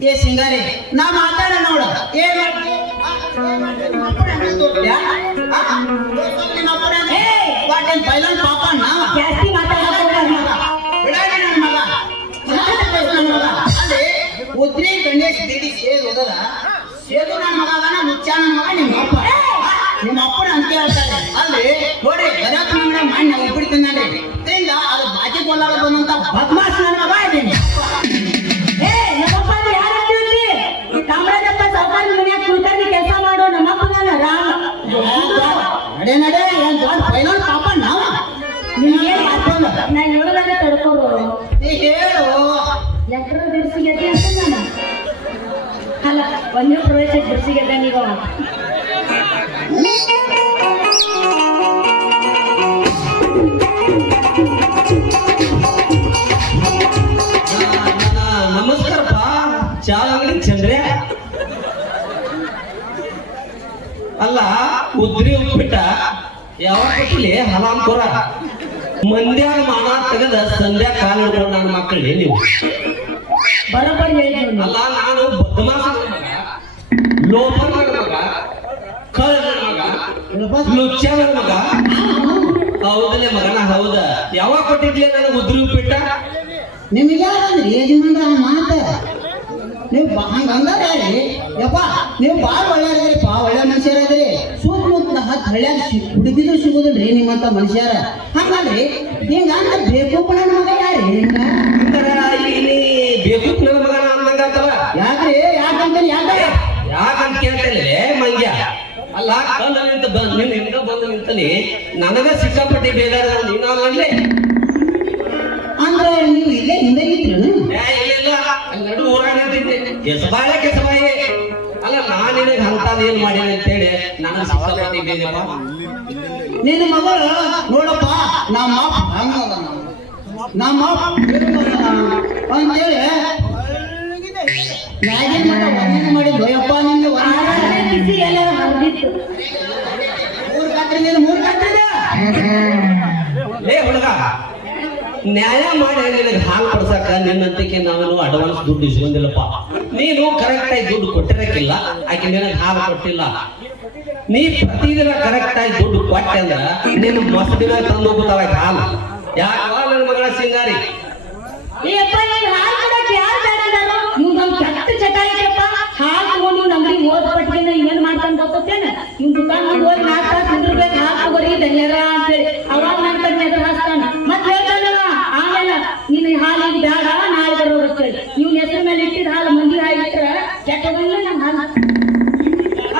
ಏ ಸಿಂಗಾರಿ ನಾ ಮಾತಾಡ ನೋಡ ಏನ್ ಮಾಡ್ತೀನಿ ಪೈಲನ್ ಪಾಪ ಜಾಸ್ತಿ ಅಲ್ಲಿ ಉದ್ರಿ ಗಣೇಶ್ ದಿಡಿ ಸೇದು ಹೋದದ ಸೇದು ನನ್ನ ಮಗ ಅದನ್ನ ಮುಚ್ಚ ನನ್ನ ಮಗ ನಿಮ್ಮ ಅಪ್ಪನ ಅಂತ ಹೇಳ್ತಾರೆ ಅಲ್ಲಿ ನೋಡಿ ಗದಕ ನಮ್ಮನೆ ಮಾಡಿ ನಾವು ಉಪ್ಪಿಡ್ತೀನಿ ಇದರಿಂದ ಅದು ಬಾಜಿ ಕೊಲ್ಲಾರ ಬಂದಂತ ಬದ್ಮಾಸ್ ನನ್ನ ಮಗ ಇದ್ದೀನಿ ಕೆಲಸ ಮಾಡೋ ನಮ್ಮಪ್ಪ ರಾಮ ನಡೆ ನಡೆ ಏನ್ ದೊಡ್ಡ ಫೈನಲ್ ಪಾಪ ನಾವ ನಿಮ್ಗೆ ನಾನು ಹೇಳೋದಾಗ ತಡ್ಕೋರು ನೀ ಹೇಳು ಎಷ್ಟರ ಬಿಡಿಸಿಗೆ ಅಂತ ನಾನು ಅಲ್ಲ ಒಂದೇ ಪ್ರವೇಶ ಬಿಡಿಸಿಗೆ ಈಗ ನಮಸ್ಕಾರಪ್ಪ ಚಾ ಅಂಗಡಿ ಚಂದ್ರೆ ಅಲ್ಲ ಉದ್ರಿ ಉಪ್ಪಿಟ್ಟ ಯಾವ ಕೊಟ್ಟಿಲಿ ಹಲಾಂಪುರ ಮಂದ್ಯಾಗ ಮಾನ ತೆಗೆದ ಸಂಧ್ಯಾ ಕಾಲ ಹಿಡ್ಕೊಂಡು ನನ್ನ ಮಕ್ಕಳೇ ನೀವು ಬರೋಬ್ಬರಿ ಹೇಳಿದ್ರು ಅಲ್ಲ ನಾನು ಬದಮಾಸ ಲೋಪರ್ ಮಗ ಕಳ್ಳ ಮಗ ಲುಚ್ಚನ ಮಗ ಹೌದಲ್ಲೇ ಮಗನ ಹೌದ ಯಾವಾಗ ಕೊಟ್ಟಿದ್ಲಿ ನನಗೆ ಉದ್ರಿ ಉಪ್ಪಿಟ್ಟ ನಿಮಗೆ ಯಾರಂದ್ರಿ ಯಜಮಾನ್ರ ಮಾತ ನೀವು ಹಂಗ ಅಂದಾರಿ ಯಪ್ಪ ನೀವು ಭಾಳ ಒಳ್ಳೆಯದ್ರಿಪ್ಪ ಒಳ್ಳೆ ಮನುಷ್ಯರದ್ರಿ ಸುತ್ತಮುತ್ತ ಹತ್ತು ಹಳ್ಳ್ಯಾಗ ಹುಡುಗಿದ್ರು ಸಿಗುದಿಲ್ರಿ ನಿಮ್ಮಂತ ಮನುಷ್ಯರ ಹಂಗಲ್ರಿ ಹಿಂಗ ಅಂತ ಬೇಕು ನನ್ನ ಮಗ ಯಾರಿ ಹಿಂಗ ಇಲ್ಲಿ ಬೇಕು ನನ್ನ ಮಗನ ಅಂದಂಗಾತವ ಯಾಕ್ರಿ ಯಾಕಂತೀರಿ ಯಾಕಂತ ಕೇಳ್ತೇನೆ ಮಂಗ್ಯ ಅಲ್ಲ ಕಲ್ಲ ನಿಂತ ನಿನ್ನಿಂದ ಬಂದು ನಿಂತಲಿ ನನಗ ಸಿಕ್ಕಾಪಟ್ಟಿ ಬೇದಾರ ನೀನು ಅಲ್ಲೇ ಅಂದ್ರೆ ನೀವು ಇಲ್ಲೇ ಹಿಂದೆ ಇದ್ರೇನು ಇಲ್ಲ ನಡು ಊರಾಗ ಕೆಸಬಾಳೆ ಕೆಸಬಾಯಿ ಅಲ್ಲ ನಾನು ನಿನಗೆ ಅಂತದೇನ್ ಮಾಡೀನಿ ಅಂತೇಳಿ ನನಗೆ ಸಿಕ್ಕಾಪಟ್ಟಿ ಬೇದಪ್ಪ ನಿನ್ನ ಮಗಳು ನೋಡಪ್ಪ ನಮ್ಮ ಹಂಗದ ನಮ್ಮ ಅಂತೇಳಿ ಮ್ಯಾಗಿನ ಮಗ ಒಂದಿನ ಮಾಡಿದ್ದು ಯಪ್ಪ ನಿನ್ನ ಬಿಸಿ ಎಲ್ಲರೂ ಹರಿದಿತ್ತು ಮೂರು ಕಟ್ಟಿದೆ ಲೇ ಹುಡುಗ ನ್ಯಾಯ ಮಾಡಿ ನಿನಗೆ ಹಾಲು ಕೊಡ್ಸಕ ನಿನ್ನಂತಕ್ಕೆ ನಾವೇನು ಅಡ್ವಾನ್ಸ್ ದುಡ್ಡು ಇಸ್ಕೊಂಡಿಲ್ಲಪ್ಪ ನೀನು ಕರೆಕ್ಟ್ ಆಗಿ ದುಡ್ಡು ಕೊಟ್ಟಿರಕ್ಕಿಲ್ಲ ಆಕೆ ನಿನಗೆ ಹಾಲು ಕೊಟ್ಟಿಲ್ಲ ನೀ ಪ್ರತಿದಿನ ಕರೆಕ್ಟ್ ಆಗಿ ದುಡ್ಡು ಕೊಟ್ಟೆ ಅಂದ್ರ ನಿನ್ನ ಮಸ್ತ್ ದಿನ ತಂದು ಹೋಗ್ತಾವ ಹಾಲು ಯಾಕ ನನ್ನ ಮಗಳ ಸಿಂಗಾರಿ ಏಪ್ಪ ನೀನು ಹಾಲು ಕೊಡಕ್ಕೆ ಯಾರು ಬೇಡಂದಾರು ಇವ್ ನಮ್ ಕೆಟ್ಟ ಚಟ ಐತಪ್ಪ ಹಾಲು ತಗೊಂಡು ಇವ್ ಅಂಗಡಿ ಓದ್ ಪಟ್ಟಿಗೆ ಏನ್ ಮಾಡ್ತಾನೆ ಗೊತ್ತೇನ ಇವ್ ದುಕಾನ್ ಮುಂದೆ ಹೋಗಿ 4 ತಾಸು ನಿಂದಿರ್ಬೇಕು ಹಾಲು ತಗೋರಿ ಧನ್ಯರ ಅಂತೇಳಿ ಅವಾಗ ನನ್ನ ಕಡೆ ಎದುರು ಹಾಕ್ತಾನ ಮತ್ತೆ ಹೇಳ್ತಾನಲ್ಲ ಆಮೇಲೆ ನೀನು ಹಾಲಿಗೆ ಬೇಡ ನಾಳೆ ಬರೋರು ಅಂತೇಳಿ ಇವ್ನ ಹೆಸರು ಮೇಲೆ ಇಟ್ಟಿದ ಹಾಲು ಮಂದಿ ಹಾಕಿಟ್ರ ಕೆಟ್ಟದಿಲ್ಲ ನಮ್ಮ ಹಾಲು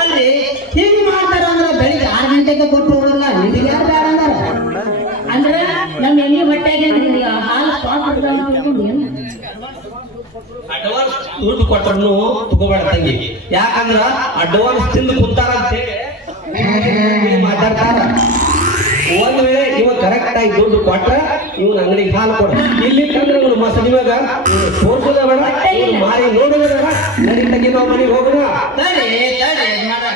ಅಲ್ಲಿ ಹಿಂಗ್ ಮಾಡ್ತಾರ ಅಂದ್ರೆ ಬೆಳಿಗ್ಗೆ 6 ಗಂಟೆಗೆ ಕೊಟ್ಟು ಹೋಗಲ್ಲ ನಿಮಗೆ ಯಾರು ಬೇಡ ಅಂದಾರ ಅಂದ್ರೆ ನಮ್ಮ ಎಣ್ಣೆ ಹೊಟ್ಟೆಗೆ ಹಾಲು ಸ್ಟಾಕ್ ಏನು ಅಡ್ವಾನ್ಸ್ ದುಡ್ಡು ಕೊಟ್ಟರು ತಗೋಬೇಡ ತಂಗಿ ಯಾಕಂದ್ರ ಅಡ್ವಾನ್ಸ್ ತಿಂದು ಕುಂತಾರ ಅಂತ ಹೇಳಿ ಮಾತಾಡ್ತಾರ ಒಂದ್ ವೇಳೆ ಇವ ಕರೆಕ್ಟ್ ಆಗಿ ದುಡ್ಡು ಕೊಟ್ರ ಇವ್ನ ಅಂಗಡಿಗೆ ಹಾಲು ಕೊಡ ಇಲ್ಲಿ ತಂದ್ರೆ ಇವ್ನು ಮಸದಿ ಮ್ಯಾಗ ತೋರ್ಸೋದ ಬೇಡ ಇವ್ನು ಮಾರಿ ನೋಡೋದ ಬೇಡ ನಡಿ ತಗಿ ನಾವು ಮನೆಗೆ ಹೋಗೋಣ ತಡಿ ಯಜಮಾನ್ರ